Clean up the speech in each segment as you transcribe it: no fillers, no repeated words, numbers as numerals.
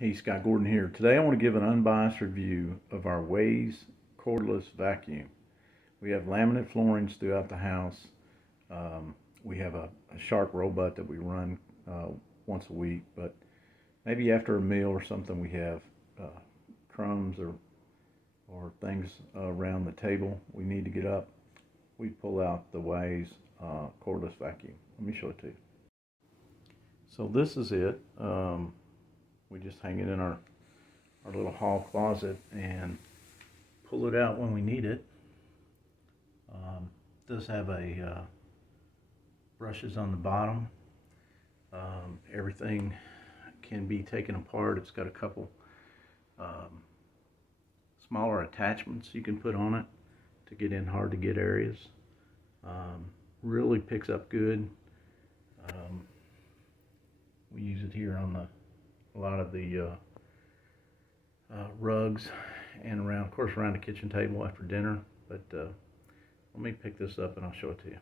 Hey, Scott Gordon here. Today I want to give an unbiased review of our WYZE Cordless Vacuum. We have laminate floorings throughout the house. We have a sharp robot that we run once a week, but maybe after a meal or something we have crumbs or things around the table we need to get up. We pull out the WYZE Cordless Vacuum. Let me show it to you. So this is it. We just hang it in our little hall closet and pull it out when we need it. It does have a brushes on the bottom. Everything can be taken apart. It's got a couple smaller attachments you can put on it to get in hard to get areas. Really picks up good. We use it here on a lot of the rugs and around, of course, around the kitchen table after dinner. But let me pick this up and I'll show it to you.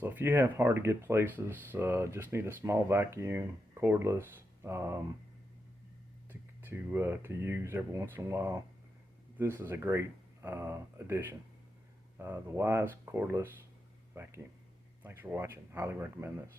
So if you have hard to get places, just need a small vacuum, cordless, to use every once in a while, this is a great addition. The WYZE Cordless Vacuum. Thanks for watching. Highly recommend this.